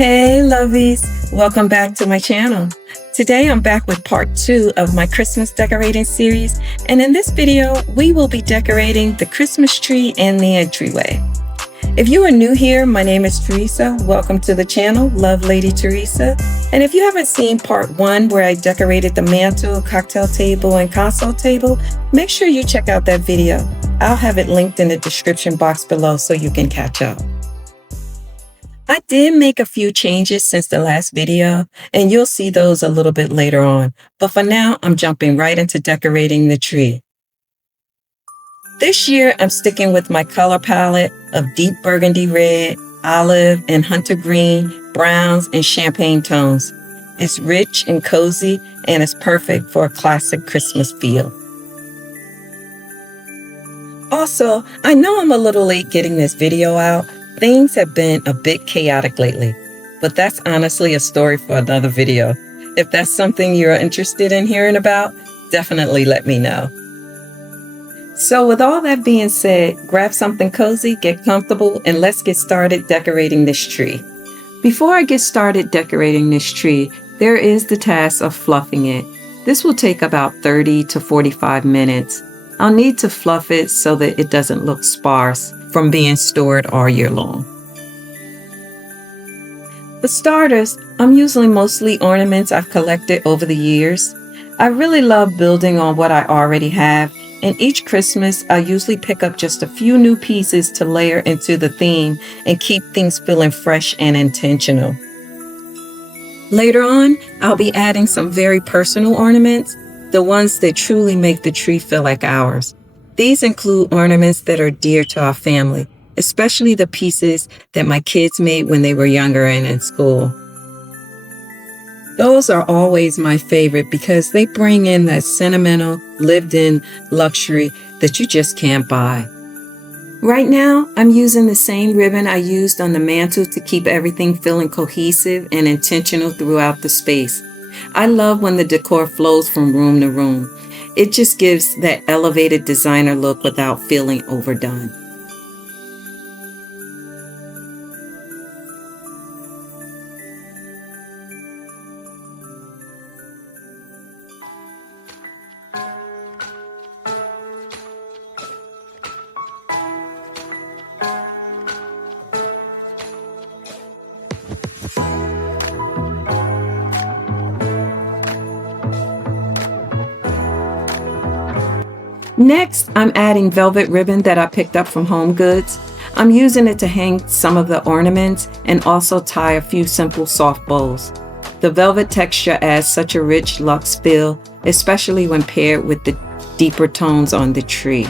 Hey lovies, welcome back to my channel. Today I'm back with part 2 of my Christmas decorating series, and in this video we will be decorating the Christmas tree and the entryway. If you are new here, my name is Tereesa. Welcome to the channel, Love Lady Tereesa. And if you haven't seen part 1 where I decorated the mantle, cocktail table, and console table, make sure you check out that video. I'll have it linked in the description box below so you can catch up. I did make a few changes since the last video, and you'll see those a little bit later on. But for now, I'm jumping right into decorating the tree. This year, I'm sticking with my color palette of deep burgundy red, olive, and hunter green, browns, and champagne tones. It's rich and cozy, and it's perfect for a classic Christmas feel. Also, I know I'm a little late getting this video out. Things have been a bit chaotic lately, but that's honestly a story for another video. If that's something you're interested in hearing about, definitely let me know. So with all that being said, grab something cozy, get comfortable, and let's get started decorating this tree. Before I get started decorating this tree, there is the task of fluffing it. This will take about 30 to 45 minutes. I'll need to fluff it so that it doesn't look sparse from being stored all year long. For starters, I'm using mostly ornaments I've collected over the years. I really love building on what I already have, and each Christmas I usually pick up just a few new pieces to layer into the theme and keep things feeling fresh and intentional. Later on, I'll be adding some very personal ornaments, the ones that truly make the tree feel like ours. These include ornaments that are dear to our family, especially the pieces that my kids made when they were younger and in school. Those are always my favorite because they bring in that sentimental, lived-in luxury that you just can't buy. Right now, I'm using the same ribbon I used on the mantle to keep everything feeling cohesive and intentional throughout the space. I love when the decor flows from room to room. It just gives that elevated designer look without feeling overdone. Next, I'm adding velvet ribbon that I picked up from Home Goods. I'm using it to hang some of the ornaments and also tie a few simple soft bows. The velvet texture adds such a rich luxe feel, especially when paired with the deeper tones on the tree.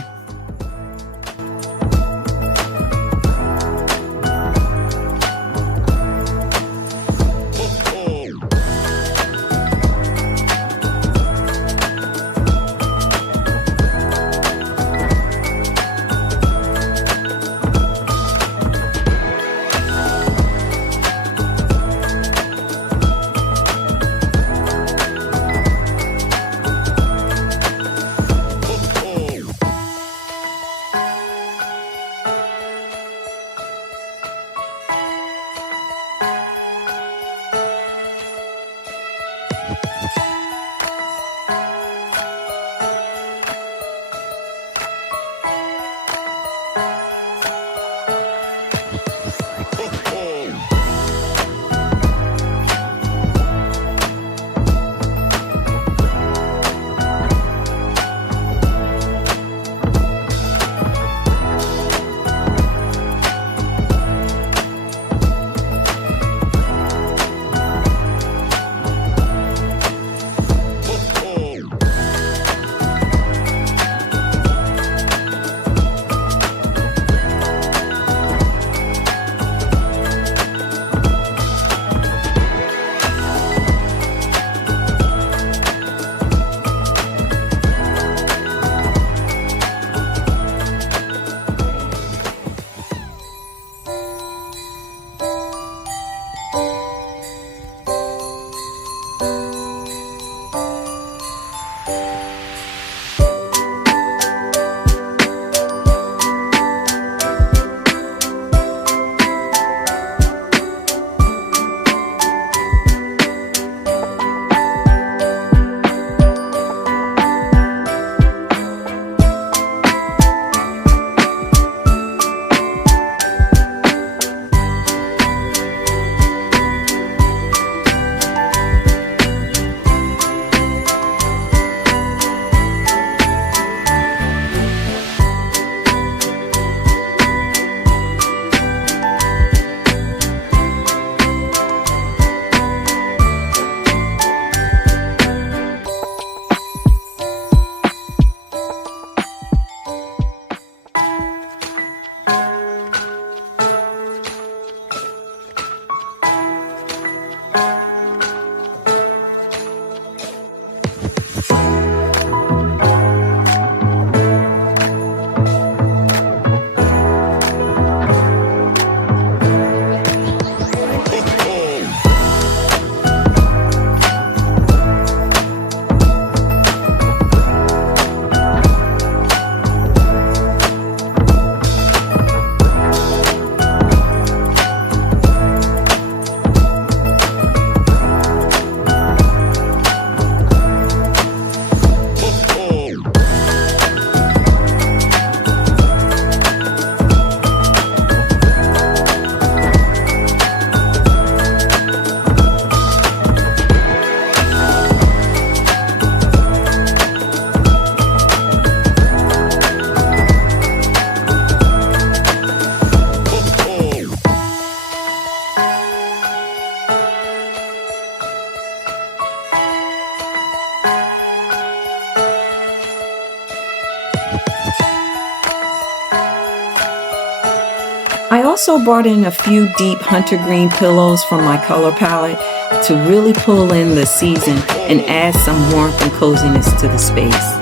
I also brought in a few deep hunter green pillows from my color palette to really pull in the season and add some warmth and coziness to the space.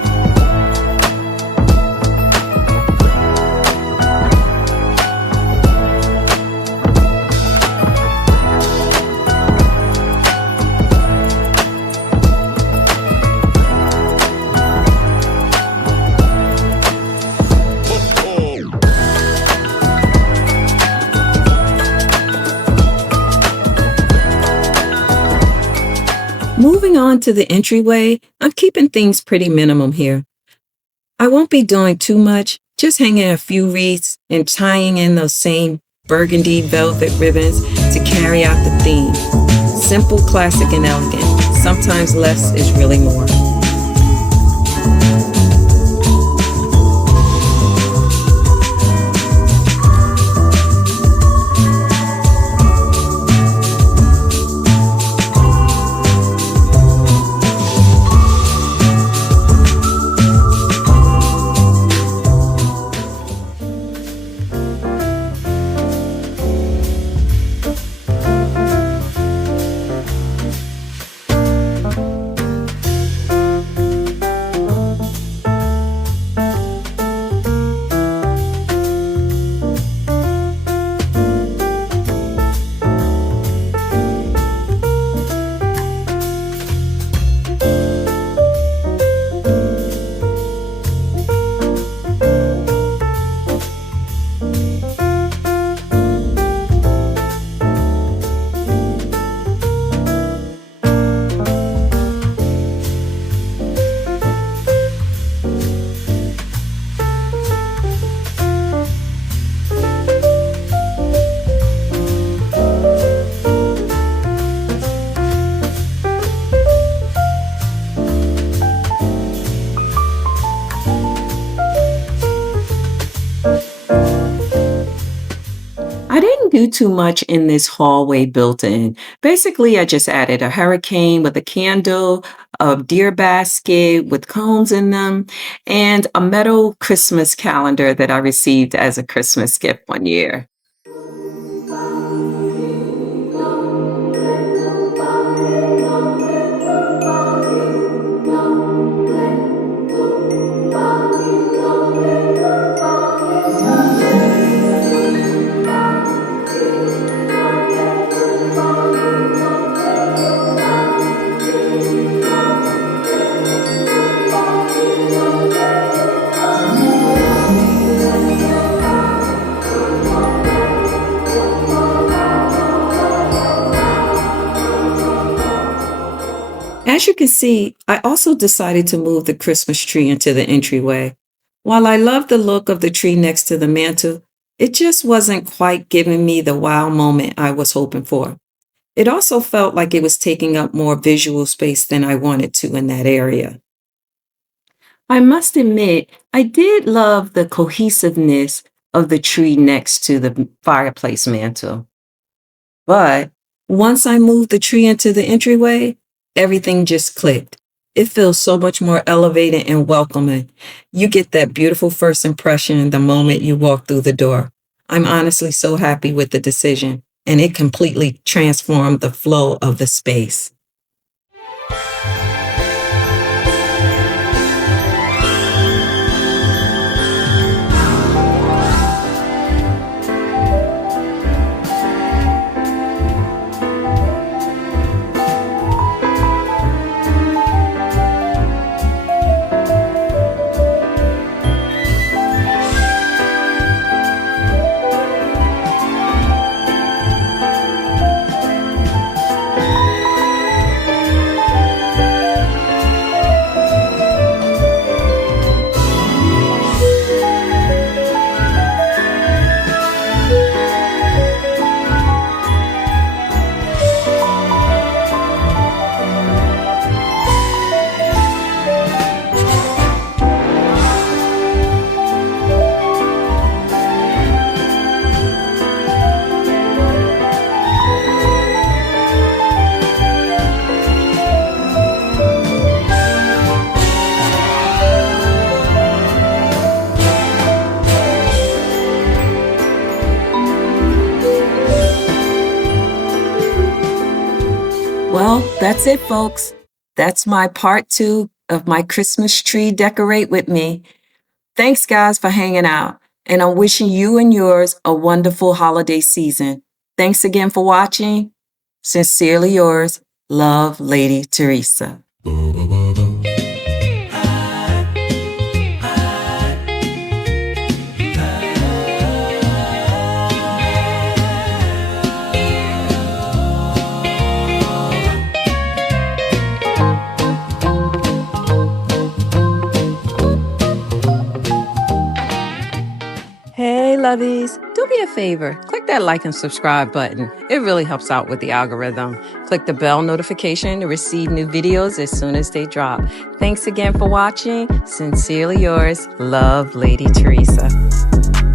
Moving on to the entryway, I'm keeping things pretty minimum here. I won't be doing too much, just hanging a few wreaths and tying in those same burgundy velvet ribbons to carry out the theme. Simple, classic, and elegant. Sometimes less is really more. I didn't do too much in this hallway built in. Basically, I just added a hurricane with a candle, a deer basket with cones in them, and a metal Christmas calendar that I received as a Christmas gift one year. As you can see, I also decided to move the Christmas tree into the entryway. While I love the look of the tree next to the mantel, it just wasn't quite giving me the wow moment I was hoping for. It also felt like it was taking up more visual space than I wanted to in that area. I must admit, I did love the cohesiveness of the tree next to the fireplace mantel. But once I moved the tree into the entryway, everything just clicked. It feels so much more elevated and welcoming. You get that beautiful first impression the moment you walk through the door. I'm honestly so happy with the decision, and it completely transformed the flow of the space. That's it, folks. That's my part 2 of my Christmas tree decorate with me. Thanks, guys, for hanging out. And I'm wishing you and yours a wonderful holiday season. Thanks again for watching. Sincerely yours, Love Lady Tereesa. Hey, lovies, do me a favor. Click that like and subscribe button. It really helps out with the algorithm. Click the bell notification to receive new videos as soon as they drop. Thanks again for watching. Sincerely yours, Love Lady Tereesa.